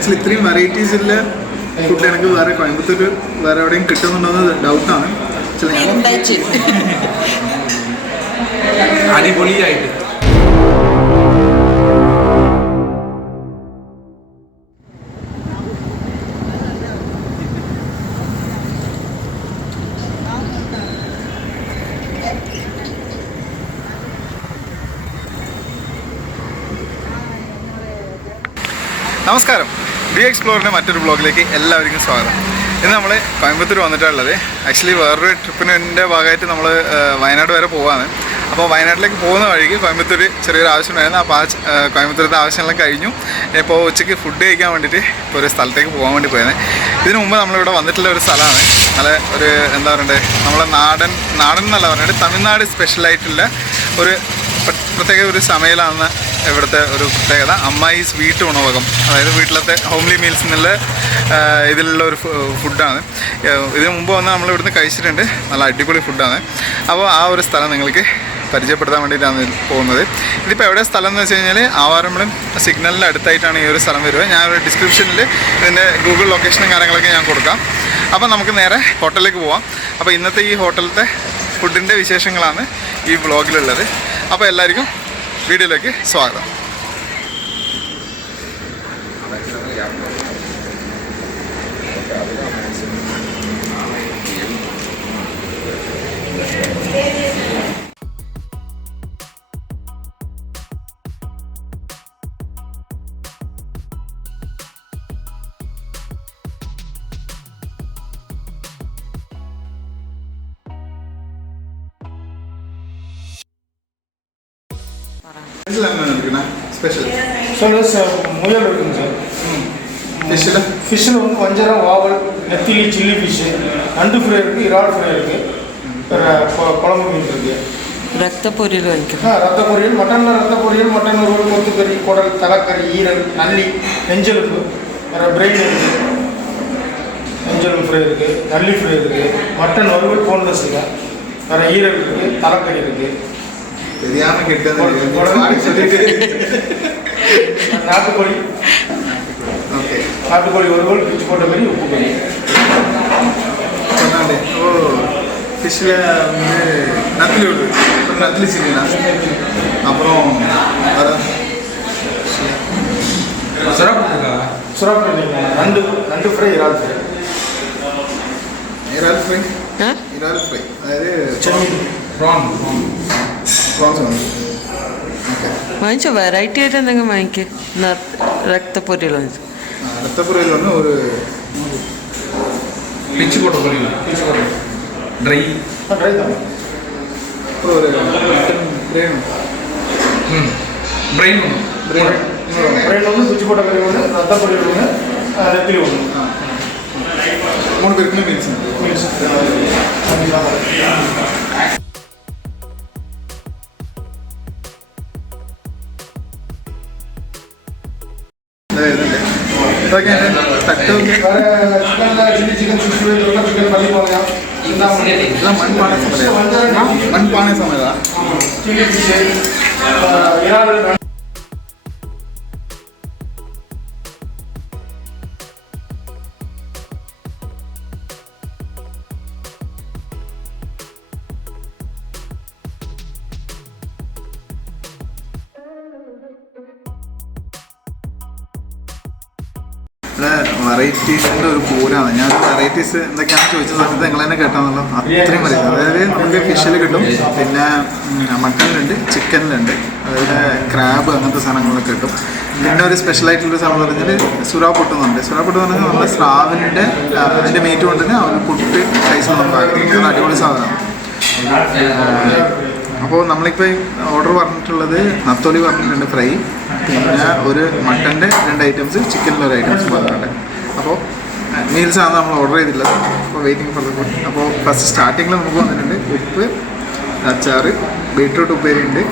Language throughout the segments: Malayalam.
ഇത്രയും വെറൈറ്റീസ് ഉള്ള ഫുഡ് എനിക്ക് വേറെ കോയമ്പത്തൂർ വേറെ എവിടെയും കിട്ടുന്നുണ്ടോന്ന് ഡൗട്ടാണ്. അടിപൊളിയായിട്ട് നമസ്കാരം, ഡി എക്സ്പ്ലോറിൻ്റെ മറ്റൊരു ബ്ലോഗിലേക്ക് എല്ലാവർക്കും സ്വാഗതം. ഇന്ന് നമ്മൾ കോയമ്പത്തൂർ വന്നിട്ടുള്ളത് ആക്ച്വലി വേറൊരു ട്രിപ്പിൻ്റെ ഭാഗമായിട്ട് നമ്മൾ വയനാട് വരെ പോവാണ്. അപ്പോൾ വയനാട്ടിലേക്ക് പോകുന്ന വഴിക്ക് കോയമ്പത്തൂർ ചെറിയൊരു ആവശ്യമുണ്ടായിരുന്നു. അപ്പോൾ കോയമ്പത്തൂരത്തെ ആവശ്യമെല്ലാം കഴിഞ്ഞു. ഇപ്പോൾ ഉച്ചയ്ക്ക് ഫുഡ് കഴിക്കാൻ വേണ്ടിയിട്ട് ഇപ്പോൾ ഒരു സ്ഥലത്തേക്ക് പോകാൻ വേണ്ടി പോയത്. ഇതിനു മുമ്പ് നമ്മളിവിടെ വന്നിട്ടുള്ള ഒരു സ്ഥലമാണ്. നല്ല ഒരു എന്താ പറയണ്ടത്, നമ്മളെ നാടൻ എന്നല്ല പറഞ്ഞിട്ട് തമിഴ്നാട് സ്പെഷ്യലായിട്ടുള്ള ഒരു പ്രത്യേക ഒരു സമയമാണ് ഇവിടുത്തെ ഒരു പ്രത്യേകത. അമ്മായി സ്വീറ്റ് ഉണവകം, അതായത് വീട്ടിലത്തെ ഹോംലി മീൽസ് എന്നുള്ള ഇതിലുള്ള ഒരു ഫുഡാണ്. ഇതിനു മുമ്പ് വന്ന് നമ്മൾ ഇവിടുന്ന് കഴിച്ചിട്ടുണ്ട്. നല്ല അടിപൊളി ഫുഡാണ്. അപ്പോൾ ആ ഒരു സ്ഥലം നിങ്ങൾക്ക് പരിചയപ്പെടുത്താൻ വേണ്ടിയിട്ടാണ് പോകുന്നത്. ഇതിപ്പോൾ എവിടെ സ്ഥലം എന്ന് വെച്ച് കഴിഞ്ഞാൽ ആവാരമ്പലം സിഗ്നലിൻ്റെ അടുത്തായിട്ടാണ് ഈ ഒരു സ്ഥലം വരിക. ഞാനൊരു ഡിസ്ക്രിപ്ഷനിൽ ഇതിൻ്റെ ഗൂഗിൾ ലൊക്കേഷനും കാര്യങ്ങളൊക്കെ ഞാൻ കൊടുക്കാം. അപ്പോൾ നമുക്ക് നേരെ ഹോട്ടലിലേക്ക് പോവാം. അപ്പോൾ ഇന്നത്തെ ഈ ഹോട്ടലിലത്തെ ഫുഡിൻ്റെ വിശേഷങ്ങളാണ് ഈ വ്ളോഗിലുള്ളത്. അപ്പോൾ എല്ലാവർക്കും വീഡിയോയിലേക്ക് സ്വാഗതം. ஸ்பெஷல் முயல் இருக்குங்க சார். ஃபிஷ்ஷில் வந்து வஞ்சரம், வாவல், நெத்திலி, சில்லி ஃபிஷ்ஷு, நண்டு ஃப்ரை இருக்குது, இறால் ஃப்ரை இருக்குது, குழம்பு மீன் இருக்குது. ரத்த பொரியல் வாங்கிக்கிறேன். ரத்த பொரியல், மட்டனில் ரத்த பொரியல், மட்டன் ஒரு கொத்துக்கறி, குடல், தலைக்கறி, ஈரல், நல்லி, நெஞ்செலும்பு, வேறு பிரெயின் இருக்குது, நெஞ்செலும்பு ஃப்ரை இருக்குது, நல்லி ஃப்ரை இருக்குது, மட்டன் வறுவல் போன்லெஸ்ஸுங்க, வேறு ஈரல் இருக்குது, தலைக்கறி இருக்குது. நாட்டுக்கோழி, ஓகே, நாட்டுக்கோழி வறுவல், பிச்சிப்போட்டு கறி, உப்பு கறி. ஓ, ஃபிஷ்ஷில் வந்து நத்திலி ஒரு நத்திலி சில்லினா, அப்புறம் சுறாப்பு நண்டு ஃப்ரை, இறால் ஃப்ரை. இறால் ஃப்ரை, இறால் ஃப்ரை அதாவது செம்மீன், പ്രോൺസ് വാങ്ങി. വാങ്ങിച്ചോ, വെറൈറ്റി ആയിട്ട് എന്തെങ്കിലും വാങ്ങിക്കേ. രക്തപ്പൊരിയൽ വാങ്ങിച്ചു. രക്തപ്പൊരിയൽ വന്ന് ഒരു പിച്ചിപോട്ടു ഡ്രൈ ட்ரை தான். அப்புறம் ஒரு மட்டன் பிரெயின் பிரெயின் ஒன்று, பிச்சிப்போட்டு கறி ஒன்று, ரத்த பொரியல் ஒன்று, நெத்திலி ஒன்று. 3 பேருக்குமே மீல்ஸ். ഇതൊക്കെ തട്ടൊക്കെ சில்லி சிக்கன், 60 சிக்கன், பள்ளிப்பாளையம், மண்பானை சமையலா? சில்லி ஃபிஷ்ஷு, இறால். വെറൈറ്റീസിൻ്റെ ഒരു പൂരാണ്. ഞാൻ വെറൈറ്റീസ് എന്തൊക്കെയാണെന്ന് ചോദിച്ച സമയത്ത് നിങ്ങൾ തന്നെ കേട്ടാണല്ലോ. അത്രയും വെറൈറ്റി. അതായത് നമുക്ക് ഫിഷിൽ കിട്ടും, പിന്നെ മട്ടനിലുണ്ട്, ചിക്കനിലുണ്ട്, അതുപോലെ ക്രാബ് അങ്ങനത്തെ സാധനങ്ങളൊക്കെ കിട്ടും. പിന്നെ ഒരു സ്പെഷ്യലായിട്ടുള്ളൊരു സാധനം എന്ന് പറഞ്ഞാൽ സുറാപ്പൊട്ടുന്നുണ്ട്. സുറാപ്പൊട്ട് എന്ന് പറഞ്ഞാൽ നമ്മുടെ സ്രാവിൻ്റെ അതിൻ്റെ മീറ്റ് കൊണ്ട് തന്നെ അവർ പുട്ട് സൈസ് നമുക്ക് അടിപൊളി സാധനമാണ്. അപ്പോൾ നമ്മളിപ്പോൾ ഓർഡർ പറഞ്ഞിട്ടുള്ളത് നത്തോലി പറഞ്ഞിട്ടുണ്ട് ഫ്രൈ, പിന്നെ ഒരു മട്ടൻ്റെ 2 ഐറ്റംസ്, ചിക്കനിൽ ഒരു ഐറ്റംസ് പറഞ്ഞിട്ടുണ്ട്. അപ്പോൾ മീൽസാണ് നമ്മൾ ഓർഡർ ചെയ്തിട്ടുള്ളത്. അപ്പോൾ വെയിറ്റിംഗ് ഫോർ ദ ഫുഡ്. അപ്പോൾ ഫസ്റ്റ് സ്റ്റാർട്ടിങ്ങിൽ നമുക്ക് വന്നിട്ടുണ്ട് ഉപ്പ്, അച്ചാറ്, ബീട്രൂട്ട് ഉപ്പേരി ഉണ്ട്.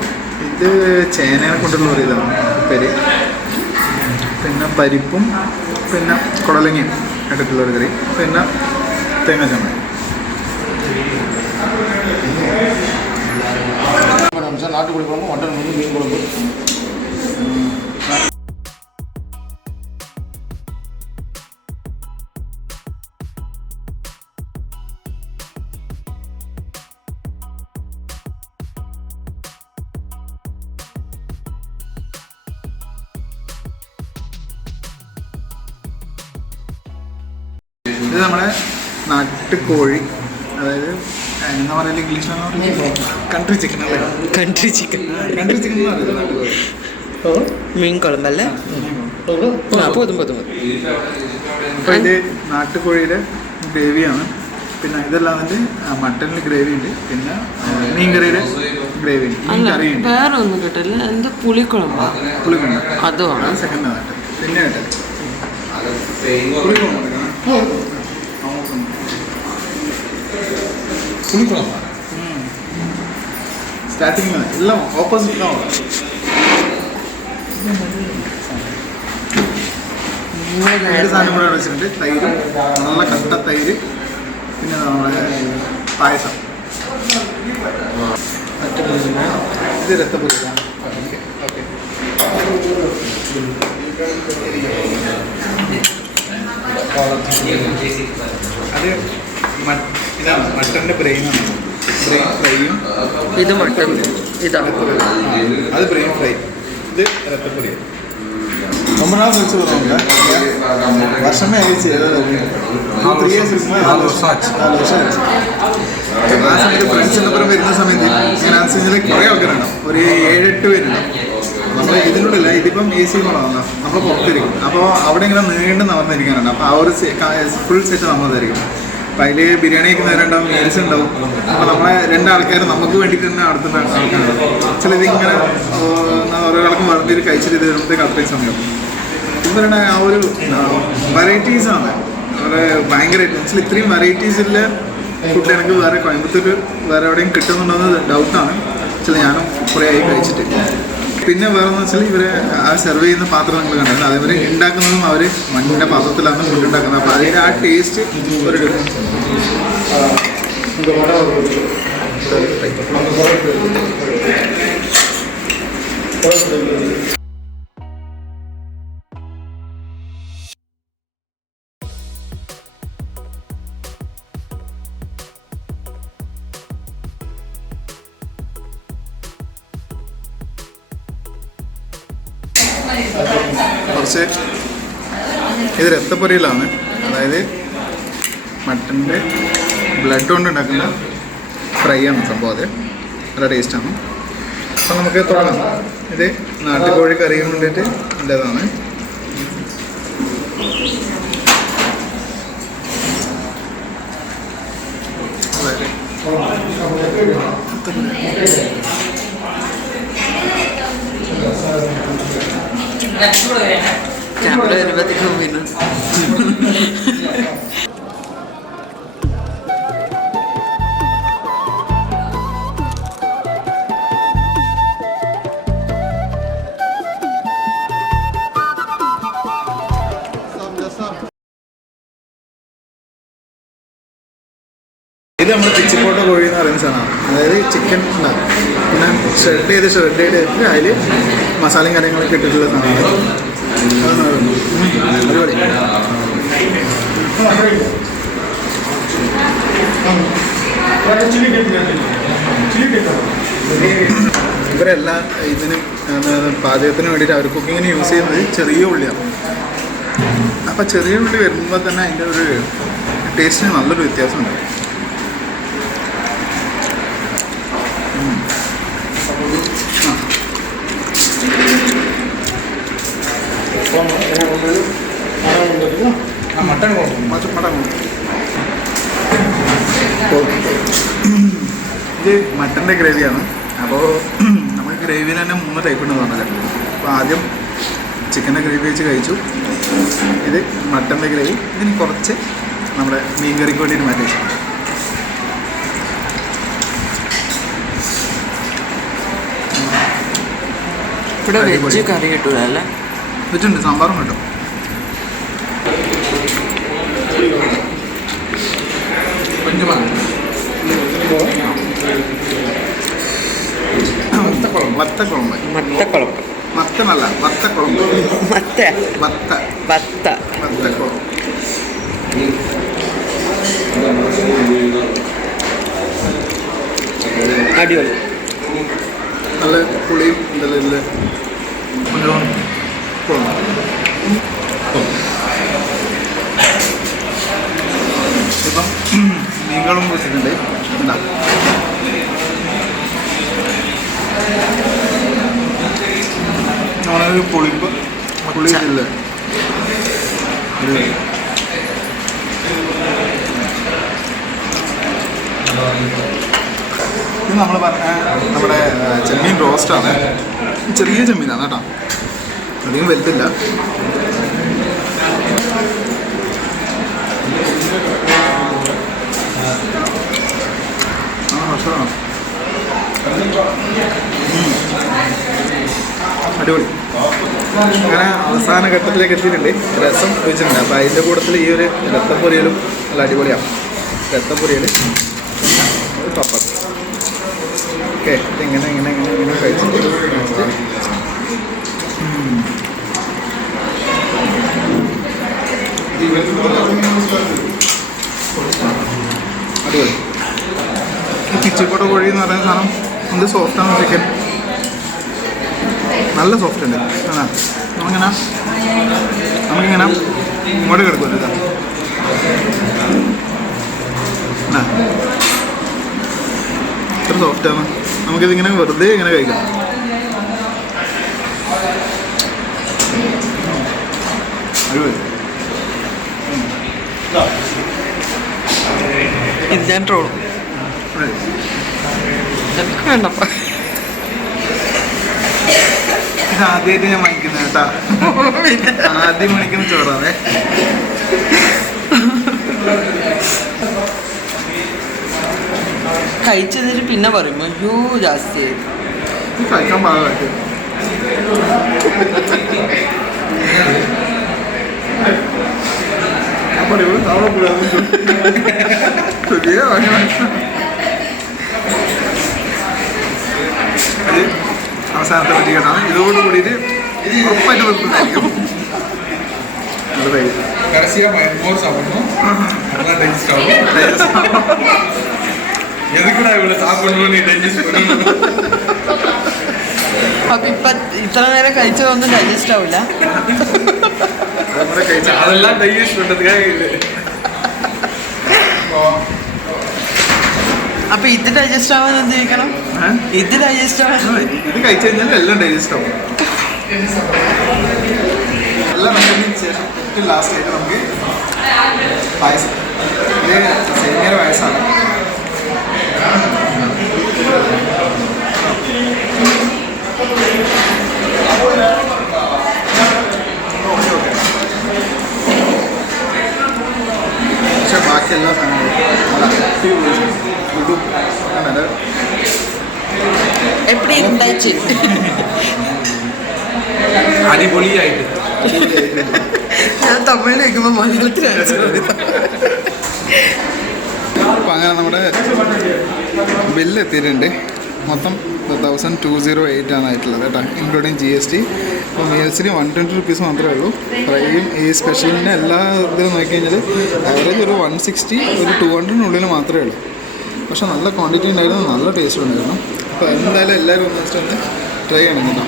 ഇത് ചേനയെ കൊണ്ടുള്ള ഒരു ഇതാണ് ഉപ്പേരി. പിന്നെ പരിപ്പും പിന്നെ കുടലങ്ങയും ഇട്ടിട്ടുള്ളൊരു കറി, പിന്നെ തേങ്ങ ചമ്മന്തി. நாட்டுக்கோழி குழம்பு, மட்டன் குழம்பு, மீன் குழம்பு. ഇത് നമ്മുടെ നാട്ടുകോഴി, അതായത് എന്താ പറയുക ഇംഗ്ലീഷിലാണ് കൺട്രി ചിക്കൻ അല്ലേ? കൺട്രി ചിക്കൻ കൺട്രി ചിക്കൻ എന്ന് പറയുന്നത് നാട്ടുകോഴി. മീൻ കുഴമ്പല്ലേ? പോതും. അപ്പോൾ ഇത് നാട്ടുകോഴിയുടെ ഗ്രേവിയാണ്. പിന്നെ ഇതെല്ലാം വന്നിട്ട് മട്ടണിൽ ഗ്രേവി ഉണ്ട്, പിന്നെ മീൻകറിയുടെ ഗ്രേവി ഉണ്ട്, മീൻ അല്ല കറി ഉണ്ട്. വേറെ ഒന്നും കിട്ടില്ല. എന്താ പുളിക്കുഴമ്പ? പുളിക്കുണ്ട്, അതുമാണ്. അത് സെക്കൻഡ് ആയിട്ട് പിന്നെ ആയിട്ട് സ്റ്റാർട്ടിങ് എല്ലാം ഓപ്പോസിറ്റ് സാധനം കൂടെ വെച്ചിട്ടുണ്ട്. തൈര്, നല്ല കട്ട തൈര്, പിന്നെ നമ്മുടെ പായസം. ഇത് രക്തപ്പൊരിയാണ്. ഓക്കെ, അത് ഇതാണ് മട്ടൻ്റെ ബ്രെയിനാണ്. ബ്രെയിൻ ഫ്രൈയും ഇത് മട്ടൺ, ഇതാണ് അത് ബ്രെയിൻ ഫ്രൈ. ഇത് രക്തപ്പൊരി. ரொம்ப நாள் கழிச்சு வருவாங்க. வருஷமே ஆயிடுச்சு. 3 years இருக்குமா? 4 வருஷம் ஆச்சு. ആ സമയത്ത് ഫ്രണ്ട്സിൻ്റെ പുറം വരുന്ന സമയത്ത് ഞാൻ ആ സീസണിൽ കുറേ ആൾക്കാരുണ്ടാവും, ഒരു 7-8 പേരുണ്ടാവും. നമ്മൾ ഇതിനുള്ളില്ല, ഇതിപ്പം എ സി കൊണ്ടാണ് നമ്മൾ പുറത്തിരിക്കും. അപ്പോൾ അവിടെ ഇങ്ങനെ നീണ്ട് നടന്നിരിക്കാനുണ്ട്. അപ്പോൾ ആ ഒരു ഫുൾ സെറ്റ് നമ്മളതായിരിക്കും. അപ്പോൾ അതിൽ ബിരിയാണി കഴിക്കുന്നവരുണ്ടാവും, മീൽസ് ഉണ്ടാവും. അപ്പോൾ നമ്മളെ 2 ആൾക്കാർ നമുക്ക് വേണ്ടിയിട്ട് തന്നെ അടുത്തുള്ള ആൾക്കാരുണ്ടാവും. ചിലത് ഇങ്ങനെ ഓരോരാൾക്കും വളർത്തിയിട്ട് കഴിച്ചിട്ട് ഇത് വരുമ്പോഴത്തേക്ക് അത്രയും സമയം. ഇവരുടെ ആ ഒരു വെറൈറ്റീസാണ് അവരെ ഭയങ്കര. ആക്ച്വലി ഇത്രയും വെറൈറ്റീസിൽ ഫുഡ് എനിക്ക് വേറെ കോയമ്പത്തൂർ വേറെ എവിടെയും കിട്ടുന്നുണ്ടോയെന്ന് ഡൗട്ടാണ്. ചില ഞാനും കുറേ ആയി കഴിച്ചിട്ട്. പിന്നെ വേറെന്ന് വെച്ചാൽ ഇവർ ആ സെർവ് ചെയ്യുന്ന പാത്രം നിങ്ങൾ കണ്ടത്, അതേപോലെ ഉണ്ടാക്കുന്നതും അവർ മണ്ണിൻ്റെ പാത്രത്തിലാണ് ഫുഡ് ഉണ്ടാക്കുന്നത്. അപ്പോൾ അതിൻ്റെ ആ ടേസ്റ്റ് ഒരു ഡിഫറൻസ്. കുറച്ച് ഇത് രക്തപ്പൊരിയിലാണ്, അതായത് മട്ടൻ്റെ ബ്ലഡ് കൊണ്ട് ഉണ്ടാക്കുന്ന ഫ്രൈ ആണ് സംഭവം. അത് നല്ല ടേസ്റ്റാണ്. അപ്പോൾ നമുക്ക് തുടങ്ങാം. ഇത് നാട്ടുകോഴി കറിയും കൊണ്ടിട്ട് ഉള്ളതാണ്. ക്യാമറ വരുമ്പോഴത്തേക്കും വീണു. ഇത് നമ്മൾ പിച്ചിപ്പോട്ട് കോഴി എന്ന് പറയുന്ന സാധനമാണ്. അതായത് ചിക്കൻ ഉണ്ടാകും, പിന്നെ ഷ്രെഡ് ചെയ്തിട്ട് അതിൽ മസാലയും കാര്യങ്ങളൊക്കെ ഇട്ടിട്ടുള്ള സാധനമാണ്. അടിപൊളി. ഇവരെല്ലാ ഇതിനും പാചകത്തിന് വേണ്ടിയിട്ട് അവർ കുക്കിങ്ങിന് യൂസ് ചെയ്യുന്നത് ചെറിയ ഉള്ളിയാണ്. അപ്പോൾ ചെറിയ ഉള്ളി വരുമ്പോൾ തന്നെ അതിൻ്റെ ഒരു ടേസ്റ്റിന് നല്ലൊരു വ്യത്യാസമുണ്ട്. മട്ടൺ ഇത് മട്ടൻ്റെ ഗ്രേവിയാണ്. അപ്പോൾ നമുക്ക് ഗ്രേവിയിൽ തന്നെ 3 ടൈപ്പ് ഉണ്ടെന്ന് പറഞ്ഞത്. അപ്പോൾ ആദ്യം ചിക്കൻ്റെ ഗ്രേവി വെച്ച് കഴിച്ചു. ഇത് മട്ടൻ്റെ ഗ്രേവി. ഇതിന് കുറച്ച് നമ്മുടെ മീൻ കറിക്ക് വേണ്ടിയിട്ട് മാറ്റി വെച്ചു. ഇവിടെ വെജ് കറി കിട്ടൂല അല്ലേ? വെച്ചുണ്ട്, സാമ്പാറും കിട്ടും. വത്തക്കുളമ്പ്. മത്തനല്ല, വത്തക്കുളമ്പ്. വത്തക്കുളം. അടിപൊളി. നല്ല പുളിയും ഇതെല്ലാം ഇതിൽ കുളമ്പ്. മീനുകളും വെച്ചിട്ടുണ്ട്. എന്താ നമ്മളൊരു പുളിയില്ലേ ഇത് നമ്മൾ പറഞ്ഞ നമ്മുടെ ചെമ്മീൻ റോസ്റ്റാണ്. ചെറിയ ചെമ്മീനാണ് കേട്ടോ, അധികം വലുതില്ല. അടിപൊളി. അങ്ങനെ അവസാന ഘട്ടത്തിലേക്ക് എത്തിയിട്ടുണ്ട്. രസം വെച്ചിട്ടുണ്ട്. അപ്പോൾ അതിൻ്റെ കൂട്ടത്തിൽ ഈ ഒരു രത്തപ്പൊരിയലും നല്ല അടിപൊളിയാണ്. രത്തപ്പൊരിയൽ ഒരു പപ്പടം. ഓക്കെ, ഇങ്ങനെ ഇങ്ങനെ ഇങ്ങനെ ഇങ്ങനെ കഴിച്ചിട്ട് അടിപൊളി. ഈ പിച്ചിപ്പോട്ട് കോഴി എന്ന് പറയുന്ന സാധനം എന്ത് സോഫ്റ്റാണ് ചിക്കൻ, നല്ല സോഫ്റ്റ് ഉണ്ട്. നമുക്കിങ്ങനെ ഇങ്ങോട്ട് കിടക്കുമല്ലോ ഇതാ. ഇത്ര സോഫ്റ്റാണ്. നമുക്കിതിങ്ങനെ വെറുതെ ഇങ്ങനെ കഴിക്കാം. അടിപൊളി. ഇത് ഞാൻ ട്രോളും. എനിക്ക് വേണ്ടപ്പ. ഇത് ആദ്യമായിട്ട് ഞാൻ വാങ്ങിക്കുന്നത് കേട്ടാ. ആദ്യം വാങ്ങിക്കുന്ന ചോറാണേ. കഴിച്ചതിന് പിന്നെ പറയുമ്പോ അയ്യോ ജാസ്തി കഴിക്കാൻ പാടില്ല. അവസാനത്തെ പറ്റിയിട്ടാണ്. ഇതോട് കൂടിയിട്ട് ഉറപ്പായിട്ട് നിർത്തുന്നതായിരിക്കും. கடைசியாக மோர் சாப்பிடணும், நல்லா டைஜஸ்ட் ஆகும். எதுக்குடா இவ்வளோ சாப்பிடணும், நீ டைஜஸ்ட் பண்ணணும். അപ്പൊ ഇപ്പൊ ഇത്ര നേരം കഴിച്ചതൊന്നും ഡൈജസ്റ്റ് ആവില്ല. அதெல்லாம் டைஜஸ்ட் பண்ணுறதுக்காக இது. അപ്പൊ ഇത് ഡൈജസ്റ്റ് ആവാൻ എന്ത് കഴിക്കണം? ഇത് ഡൈജസ്റ്റ് ആവാൻ ഇത് കഴിച്ചു കഴിഞ്ഞാൽ എല്ലാം ഡൈജസ്റ്റ് ആവും. എല്ലാം കഴിഞ്ഞതിന് ശേഷം ഏറ്റവും ലാസ്റ്റ് ആയിട്ട് നമുക്ക് പായസം. ഇത് സേമിയയുടെ പായസമാണ്. പക്ഷെ ബാക്കി എല്ലാ സാധനങ്ങളും ഇതും എപ്പടി ഉണ്ടായിച്ച് അടിപൊളിയായിട്ട്. ഞാൻ തമിഴിൽ വയ്ക്കുമ്പോൾ മലയാളത്തിൽ അപ്പോൾ അങ്ങനെ നമ്മുടെ ബില്ല് എത്തിയിട്ടുണ്ട്. മൊത്തം 1208 ആണ് ആയിട്ടുള്ളത് കേട്ടോ, ഇൻക്ലൂഡിങ് GST. അപ്പോൾ മീൽസിന് 120 റുപ്പീസ് മാത്രമേ ഉള്ളൂ. ഫ്രൈയും ഈ സ്പെഷ്യലിൻ്റെ എല്ലാ ഇതിലും നോക്കിക്കഴിഞ്ഞാൽ ആവറേജ് ഒരു 160 ഒരു 200-നുള്ളിൽ മാത്രമേ ഉള്ളൂ. പക്ഷെ നല്ല ക്വാണ്ടിറ്റി ഉണ്ടായിരുന്നു, നല്ല ടേസ്റ്റ് ഉണ്ടായിരുന്നു. അപ്പോൾ എന്തായാലും എല്ലാവരും ഒന്ന് ട്രൈ ചെയ്യണം കേട്ടോ.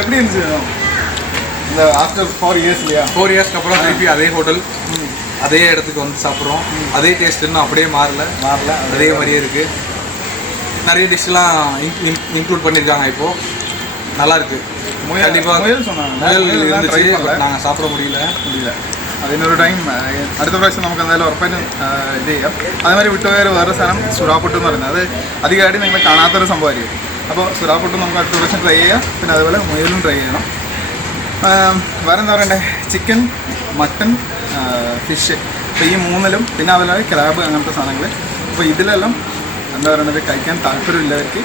எப்படி இருந்துச்சு இந்த ஆஃப்டர் 4 இயர்ஸ் இல்லையா? 4 இயர்ஸ்க்கு அப்புறம் திருப்பி அதே ஹோட்டல், அதே இடத்துக்கு வந்து சாப்பிட்றோம். அதே டேஸ்ட் இன்னும் அப்படியே மாறல அதே மாதிரியே இருக்குது. நிறைய டிஷ்லாம் இன்க்ளூட் பண்ணியிருக்காங்க. இப்போது நல்லா இருக்குது. கண்டிப்பாக முயல் சொன்னாங்க. முயல் இருந்துச்சு, நாங்கள் சாப்பிட முடியல. അതിനൊരു ടൈം അടുത്ത പ്രാവശ്യം നമുക്ക് എന്തായാലും ഉറപ്പായിട്ടും ഇത് ചെയ്യാം. അതേമാതിരി വിട്ടുപോയ വേറെ സാധനം സുറാപ്പുട്ട് എന്ന് പറയുന്നത്, അത് അധികമായിട്ട് നിങ്ങൾ കാണാത്തൊരു സംഭവമായിരിക്കും. അപ്പോൾ സുറാപ്പുട്ട് നമുക്ക് അടുത്ത പ്രാവശ്യം ട്രൈ ചെയ്യാം. പിന്നെ അതുപോലെ മുയലും ട്രൈ ചെയ്യണം. വേറെ എന്താ പറയണ്ടേ, ചിക്കൻ, മട്ടൺ, ഫിഷ്, അപ്പോൾ ഈ മൂന്നിലും പിന്നെ അതുപോലെ ക്രാബ് അങ്ങനത്തെ സാധനങ്ങൾ. അപ്പോൾ ഇതിലെല്ലാം എന്താ പറയണത്, കഴിക്കാൻ താല്പര്യമില്ലവർക്ക്,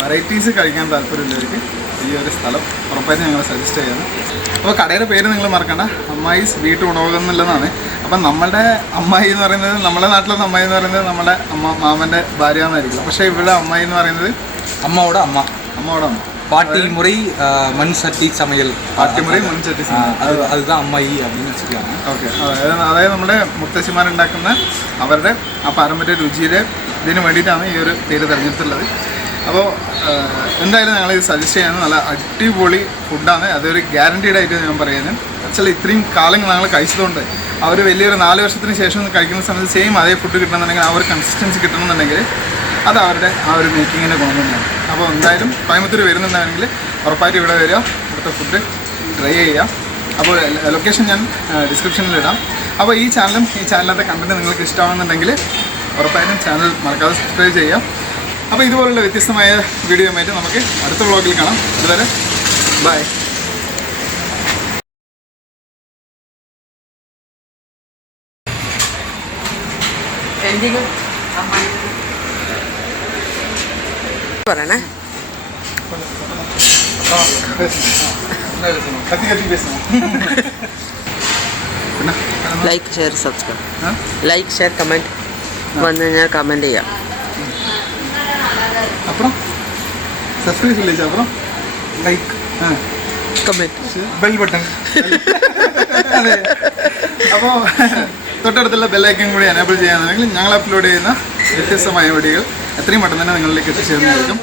വെറൈറ്റീസ് കഴിക്കാൻ താല്പര്യമില്ലവർക്ക് ഈ ഒരു സ്ഥലം ഉറപ്പായിട്ട് ഞങ്ങൾ സജസ്റ്റ് ചെയ്യുന്നു. അപ്പോൾ കടയുടെ പേര് നിങ്ങൾ മറക്കണ്ട, അമ്മായിസ് വീട്ടുണവകം എന്നുള്ളതാണ്. അപ്പം നമ്മളുടെ അമ്മായി എന്ന് പറയുന്നത്, നമ്മുടെ നാട്ടിലത്തെ അമ്മായി എന്ന് പറയുന്നത് നമ്മുടെ മാമൻ്റെ ഭാര്യ എന്നായിരിക്കും. പക്ഷേ ഇവിടെ അമ്മായി എന്ന് പറയുന്നത് അമ്മയോட അമ്മ. பாட்டி முறை மண் சட்டி சமையல். പാട്ടിമുറി മൺചട്ടി സமையல், அதுதான் അമ്മായി அப்படின்னு വെച്ചിരിക്കുകയാണ്. ഓക്കെ, അതായത് നമ്മുടെ മുത്തശ്ശിമാരുണ്ടാക്കുന്ന അവരുടെ ആ പാരമ്പര്യ രുചിയുടെ ഇതിന് വേണ്ടിയിട്ടാണ് ഈ ഒരു പേര് തിരഞ്ഞെടുത്തുള്ളത്. അപ്പോൾ എന്തായാലും ഞങ്ങളിത് സജസ്റ്റ് ചെയ്യുന്നത് നല്ല അടിപൊളി ഫുഡാണ്. അതൊരു ഗ്യാരണ്ടീഡ് ആയിട്ട് ഞാൻ പറയുന്നത്. ആക്ച്വലി ഇത്രയും കാലങ്ങൾ ഞങ്ങൾ കഴിച്ചതുകൊണ്ട് അവർ വലിയൊരു 4 വർഷത്തിന് ശേഷം കഴിക്കുന്ന സമയത്ത് സെയിം അതേ ഫുഡ് കിട്ടണമെന്നുണ്ടെങ്കിൽ ആ ഒരു കൺസിസ്റ്റൻസി കിട്ടണമെന്നുണ്ടെങ്കിൽ അത് അവരുടെ ആ ഒരു മേക്കിങ്ങിൻ്റെ ഗുണം തന്നെയാണ്. അപ്പോൾ എന്തായാലും കോയമ്പത്തൂർ വരുന്നുണ്ടെങ്കിൽ ഉറപ്പായിട്ട് ഇവിടെ വരിക, ഇവിടുത്തെ ഫുഡ് ട്രൈ ചെയ്യുക. അപ്പോൾ ലൊക്കേഷൻ ഞാൻ ഡിസ്ക്രിപ്ഷനിൽ ഇടാം. അപ്പോൾ ഈ ചാനലിനകത്തെ കണ്ടന്റ് നിങ്ങൾക്ക് ഇഷ്ടമാണെന്നുണ്ടെങ്കിൽ ഉറപ്പായിട്ടും ചാനൽ മറക്കാതെ സബ്സ്ക്രൈബ് ചെയ്യാം. അപ്പോൾ ഇതുപോലുള്ള വ്യത്യസ്തമായ വീഡിയോയുമായിട്ട് നമുക്ക് അടുത്ത വ്ളോഗിൽ കാണാം. അതുവരെ ബൈ. പറയണേ. Like share subscribe, like share comment വന്നു കഴിഞ്ഞാൽ കമൻറ്റ് ചെയ്യാം. அப்புறம் சப்ஸ்கிரைப் சொல்லிச்சு, அப்புறம் லைக் കമൻറ്റ് ബെൽ ബട്ടൺ. അതെ, അപ്പോൾ തൊട്ടടുത്തുള്ള ബെല്ലൈക്കൻ കൂടി എനേബിൾ ചെയ്യാനാണെങ്കിൽ ഞങ്ങൾ അപ്ലോഡ് ചെയ്യുന്ന വ്യത്യസ്തമായ വീഡിയോകൾ എത്രയും പെട്ടെന്ന് തന്നെ നിങ്ങളിലേക്ക് എത്തിച്ചേരുന്നതായിരിക്കും.